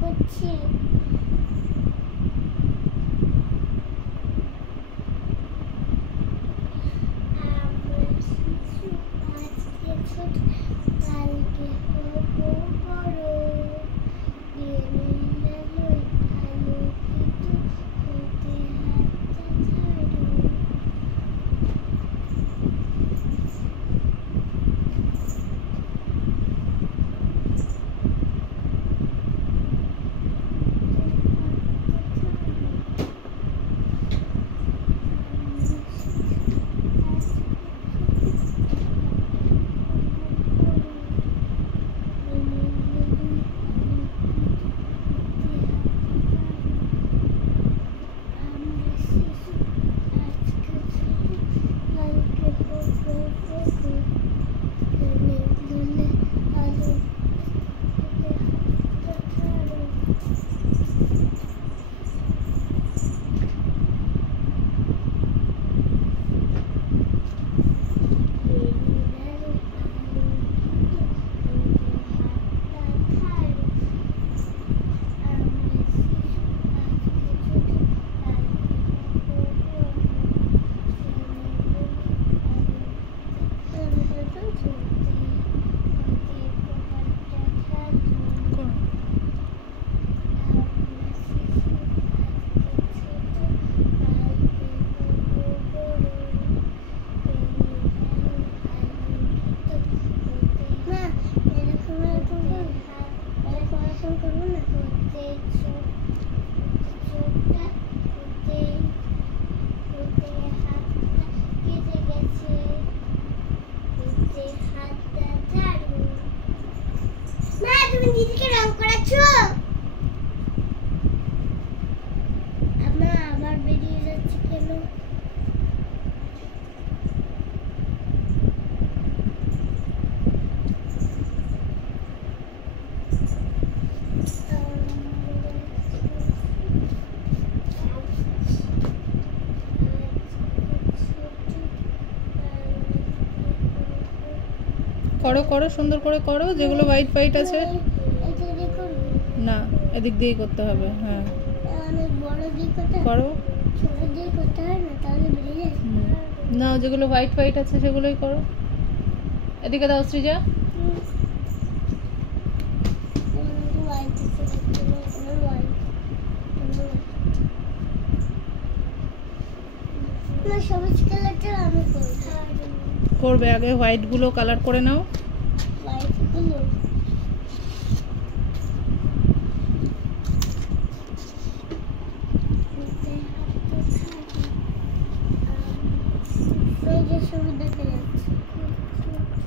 করছি। আজকে ছোট কালকে হবো বড়, দিদিকে রং করাচ্ছো? আমা আবার বেরিয়ে যাচ্ছে কেন? করো করো, সুন্দর করে করো, যেগুলো হোয়াইট হোয়াইট আছে। না, এদিক দিয়েই করতে হবে। হ্যাঁ, অনেক বড় দিক করো। ছোট দিক করতে হয় না, তাহলে বেরিয়ে যায় না, যেগুলো হোয়াইট হোয়াইট আছে সেগুলোই করো। এদিকে দাও সৃজা। সবুজ কালারটা আমি করবে, আগে হোয়াইট গুলো কালার করে নাও। হোয়াইট গুলো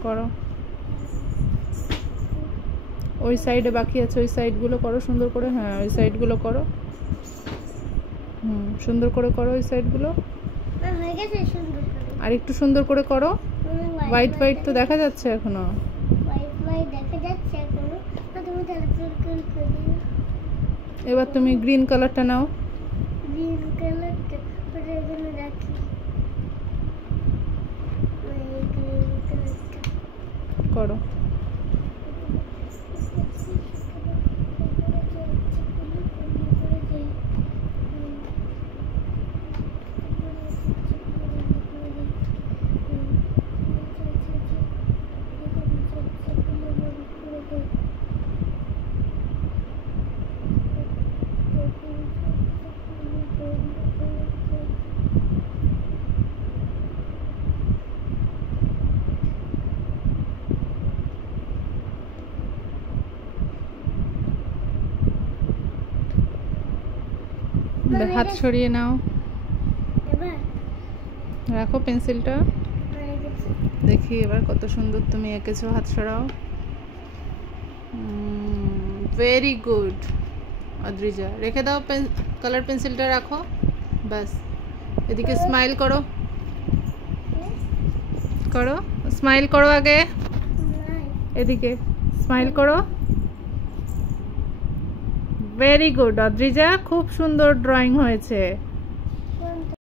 করো। ওই সাইডে বাকি আছে, ওই সাইড গুলো করো সুন্দর করে। হ্যাঁ, ওই সাইড গুলো করো। সুন্দর করে করো ওই সাইড গুলো। হয়ে গেছে সুন্দর করে। আর একটু সুন্দর করে করো। হোয়াইট হোয়াইট তো দেখা যাচ্ছে এখনো। হোয়াইট হোয়াইট দেখা যাচ্ছে এখনো। তুমি তাড়াতাড়ি করে দিও। এবার তুমি গ্রিন কালারটা নাও। গ্রিন কালারটা ওটা এখানে রাখি। এই গ্রিন কালারটা করো। হাত সরিয়ে নাও। এবার রাখো পেন্সিলটা। দেখি এবার কত সুন্দর তুমি এঁকেছো। হাত সরাও। Very good Adrija. রেখে দাও, কালার পেন্সিলটা রাখো। ব্যাস, এদিকে স্মাইল করো। করো, স্মাইল করো আগে। এদিকে স্মাইল করো। ভেরি গুড অদ্রিজা, খুব সুন্দর ড্রয়িং হয়েছে।